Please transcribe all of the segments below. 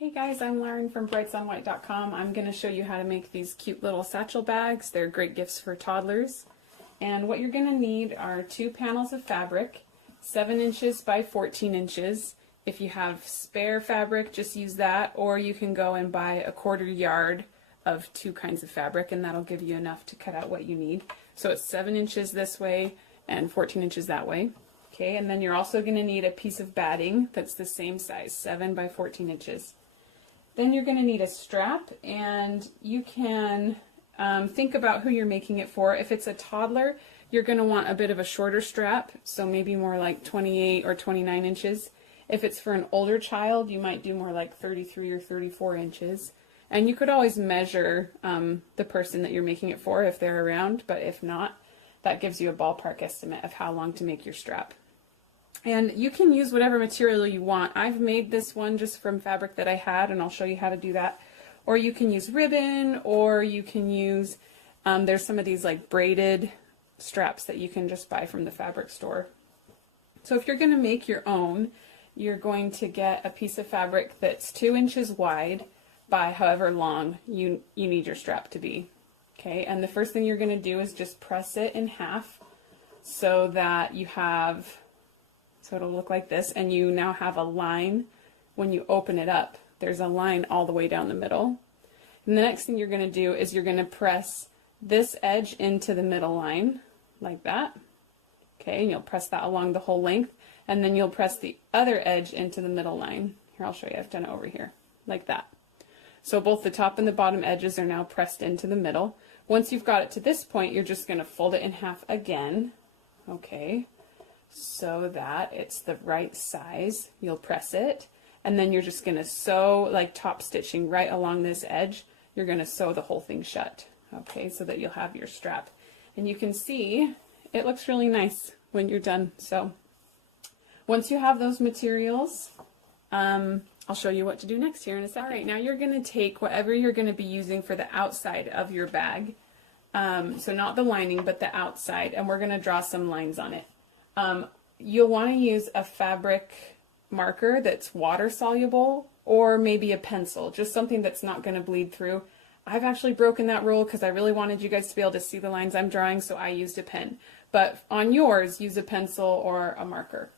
Hey guys, I'm Lauren from brightsonwhite.com. I'm going to show you how to make these cute little satchel bags. They're great gifts for toddlers. And what you're going to need are 2 panels of fabric, 7 inches by 14 inches. If you have spare fabric, just use that, or you can go and buy a 1/4 yard of 2 kinds of fabric, and that'll give you enough to cut out what you need. So it's 7 inches this way and 14 inches that way. Okay, and then you're also going to need a piece of batting that's the same size, 7 by 14 inches. Then you're going to need a strap, and you can think about who you're making it for. If it's a toddler, you're going to want a bit of a shorter strap, so maybe more like 28 or 29 inches. If it's for an older child, you might do more like 33 or 34 inches. And you could always measure the person that you're making it for if they're around, but if not, that gives you a ballpark estimate of how long to make your strap. And you can use whatever material you want. I've made this one just from fabric that I had, and I'll show you how to do that. Or you can use ribbon, or you can use, there's some of these like braided straps that you can just buy from the fabric store. So if you're going to make your own, you're going to get a piece of fabric that's 2 inches wide by however long you need your strap to be. Okay, and the first thing you're going to do is just press it in half so that you have, so it'll look like this, and you now have a line when you open it up. There's a line all the way down the middle. And the next thing you're going to do is you're going to press this edge into the middle line, like that. Okay, and you'll press that along the whole length, and then you'll press the other edge into the middle line. Here, I'll show you, I've done it over here, like that. So both the top and the bottom edges are now pressed into the middle. Once you've got it to this point, you're just going to fold it in half again, okay, so that it's the right size. You'll press it, and then you're just going to sew, like top stitching right along this edge. You're going to sew the whole thing shut, okay, so that you'll have your strap. And you can see it looks really nice when you're done. So once you have those materials, I'll show you what to do next here in a second. All right, now you're going to take whatever you're going to be using for the outside of your bag, so not the lining but the outside, and we're going to draw some lines on it. You'll want to use a fabric marker that's water soluble, or maybe a pencil, just something that's not going to bleed through. I've actually broken that rule because I really wanted you guys to be able to see the lines I'm drawing, so I used a pen. But on yours, use a pencil or a marker.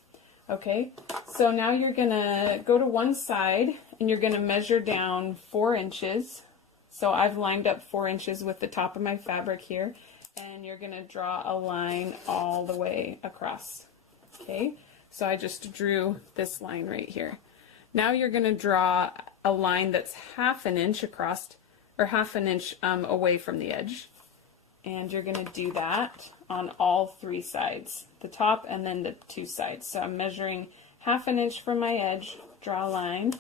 Okay, so now you're going to go to one side and you're going to measure down 4 inches. So I've lined up 4 inches with the top of my fabric here, and you're going to draw a line all the way across. Okay, so I just drew this line right here. Now you're going to draw a line that's 1/2 inch across, or 1/2 inch away from the edge. And you're going to do that on all 3 sides, the top and then the 2 sides. So I'm measuring 1/2 inch from my edge, draw a line,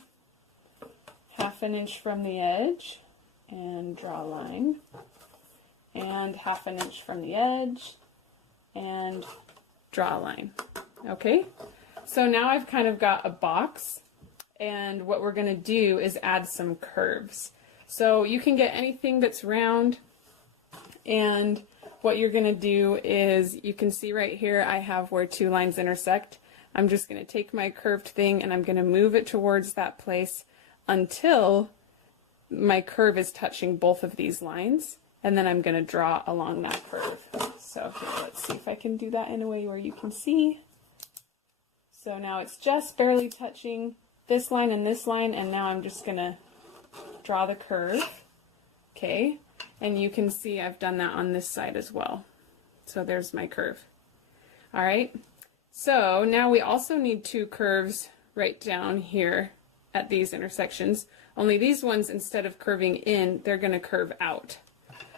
1/2 inch from the edge, and draw a line, and 1/2 inch from the edge, and draw a line. Okay, so now I've kind of got a box, and what we're going to do is add some curves. So you can get anything that's round, and what you're going to do is, you can see right here I have where 2 lines intersect. I'm just going to take my curved thing and I'm going to move it towards that place until my curve is touching both of these lines, and then I'm going to draw along that curve. So here, let's see if I can do that in a way where you can see. So now it's just barely touching this line and this line, and now I'm just going to draw the curve. Okay, and you can see I've done that on this side as well. So there's my curve. All right, so now we also need 2 curves right down here at these intersections, only these ones, instead of curving in, they're going to curve out.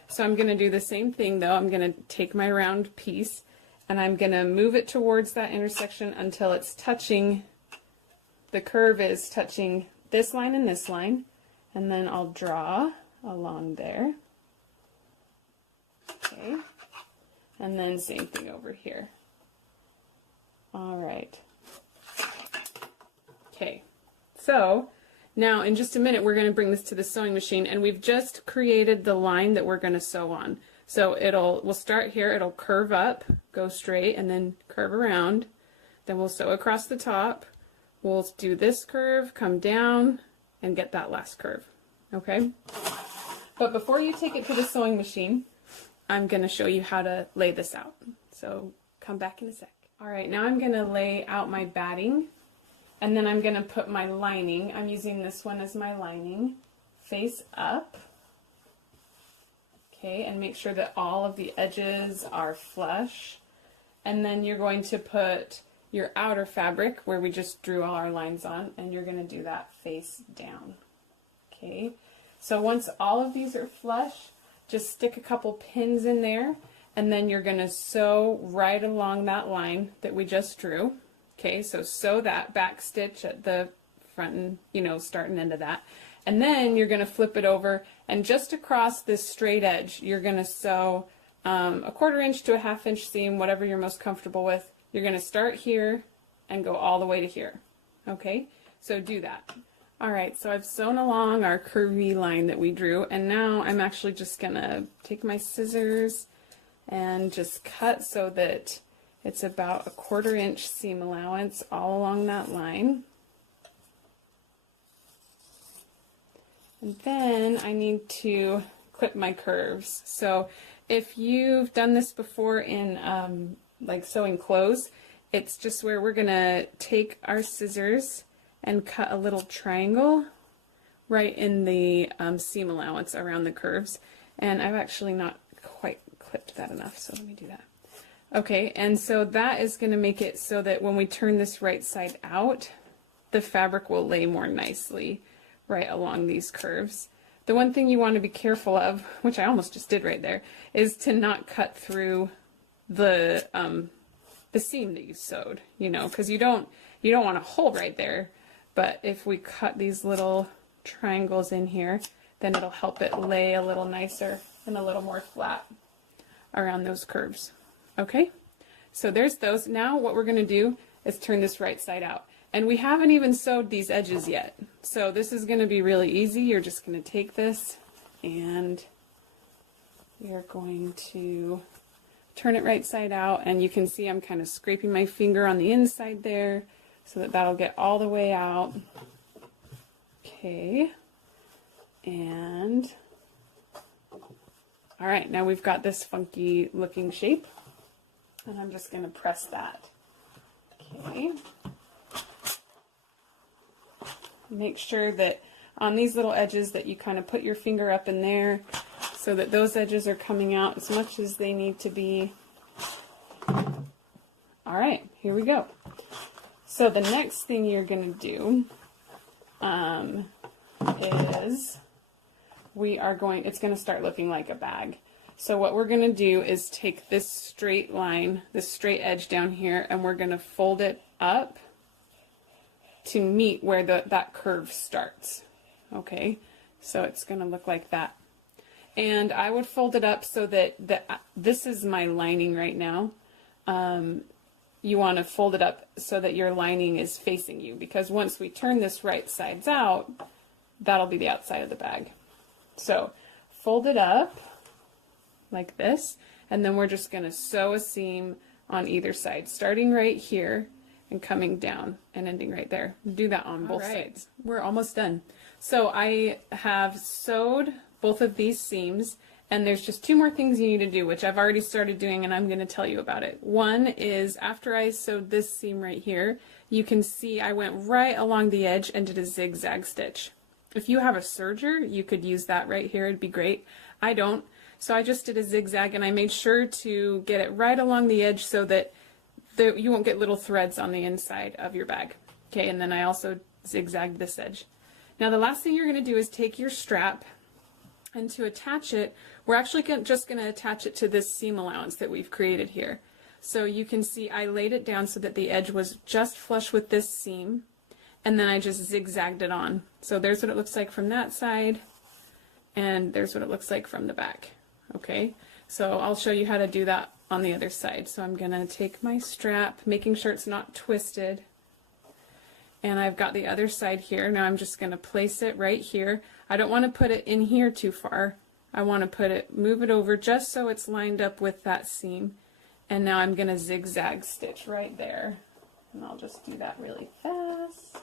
So I'm going to do the same thing though. I'm going to take my round piece and I'm going to move it towards that intersection until it's touching, the curve is touching this line and this line, and then I'll draw along there. Okay, and then same thing over here. All right. Okay, so now in just a minute we're going to bring this to the sewing machine, and we've just created the line that we're going to sew on. So we'll start here, it'll curve up, go straight, and then curve around. Then we'll sew across the top. We'll do this curve, come down, and get that last curve, okay? But before you take it to the sewing machine, I'm going to show you how to lay this out. So come back in a sec. All right, now I'm going to lay out my batting, and then I'm going to put my lining. I'm using this one as my lining, face up. Okay, and make sure that all of the edges are flush. And then you're going to put your outer fabric where we just drew all our lines on, and you're going to do that face down. Okay, so once all of these are flush, just stick a couple pins in there, and then you're going to sew right along that line that we just drew. Okay, so sew that back stitch at the front and, you know, start and end of that. And then you're going to flip it over, and just across this straight edge, you're going to sew a 1/4 inch to a 1/2 inch seam, whatever you're most comfortable with. You're going to start here and go all the way to here. Okay, so do that. All right, so I've sewn along our curvy line that we drew, and now I'm actually just going to take my scissors and just cut so that it's about a 1/4 inch seam allowance all along that line. And then I need to clip my curves. So if you've done this before in like sewing clothes, it's just where we're gonna take our scissors and cut a little triangle right in the seam allowance around the curves. And I've actually not quite clipped that enough, so let me do that. Okay, and so that is gonna make it so that when we turn this right side out, the fabric will lay more nicely right along these curves. The one thing you want to be careful of, which I almost just did right there, is to not cut through the seam that you sewed, you know, because you don't want a hole right there. But if we cut these little triangles in here, then it'll help it lay a little nicer and a little more flat around those curves. Okay, so there's those. Now what we're going to do is turn this right side out. And we haven't even sewed these edges yet. So this is going to be really easy. You're just going to take this and you're going to turn it right side out. And you can see I'm kind of scraping my finger on the inside there so that that'll get all the way out. Okay. And all right, now we've got this funky looking shape. And I'm just going to press that. Okay. Make sure that on these little edges that you kind of put your finger up in there so that those edges are coming out as much as they need to be. All right, here we go. So the next thing you're going to do is it's going to start looking like a bag. So what we're going to do is take this straight line, this straight edge down here, and we're going to fold it up to meet where that curve starts. Okay, so it's going to look like that. And I would fold it up so that this is my lining right now. You want to fold it up so that your lining is facing you, because once we turn this right sides out, that'll be the outside of the bag. So fold it up like this, and then we're just going to sew a seam on either side, starting right here and coming down and ending right there. Do that on both sides. We're almost done. So I have sewed both of these seams, and there's just 2 more things you need to do, which I've already started doing, and I'm going to tell you about it. One is after I sewed this seam right here, you can see I went right along the edge and did a zigzag stitch. If you have a serger, you could use that right here. It'd be great. I don't. So I just did a zigzag, and I made sure to get it right along the edge so that you won't get little threads on the inside of your bag. Okay, and then I also zigzagged this edge. Now the last thing you're going to do is take your strap, and to attach it, we're actually just going to attach it to this seam allowance that we've created here. So you can see I laid it down so that the edge was just flush with this seam, and then I just zigzagged it on. So there's what it looks like from that side, and there's what it looks like from the back. Okay, so I'll show you how to do that on the other side. So I'm going to take my strap, making sure it's not twisted, and I've got the other side here. Now I'm just going to place it right here. I don't want to put it in here too far. I want to move it over just so it's lined up with that seam. And now I'm going to zigzag stitch right there. And I'll just do that really fast.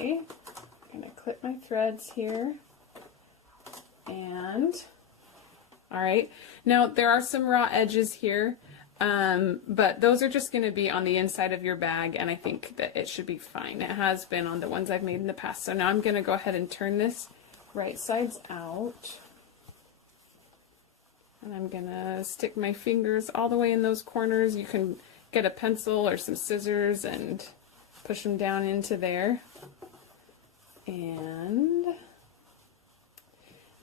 Okay, I'm going to clip my threads here. And, all right, now there are some raw edges here, but those are just going to be on the inside of your bag, and I think that it should be fine. It has been on the ones I've made in the past. So now I'm going to go ahead and turn this right sides out. And I'm going to stick my fingers all the way in those corners. You can get a pencil or some scissors and push them down into there. And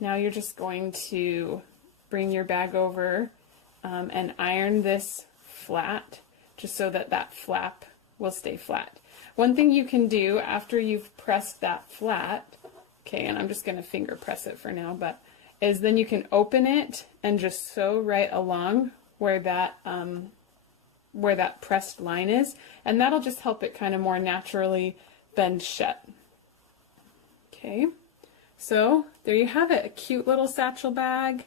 now you're just going to bring your bag over and iron this flat, just so that that flap will stay flat. One thing you can do after you've pressed that flat, okay, and I'm just going to finger press it for now, but is then you can open it and just sew right along where that pressed line is, and that'll just help it kind of more naturally bend shut. Okay, so there you have it, a cute little satchel bag.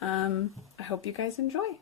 I hope you guys enjoy.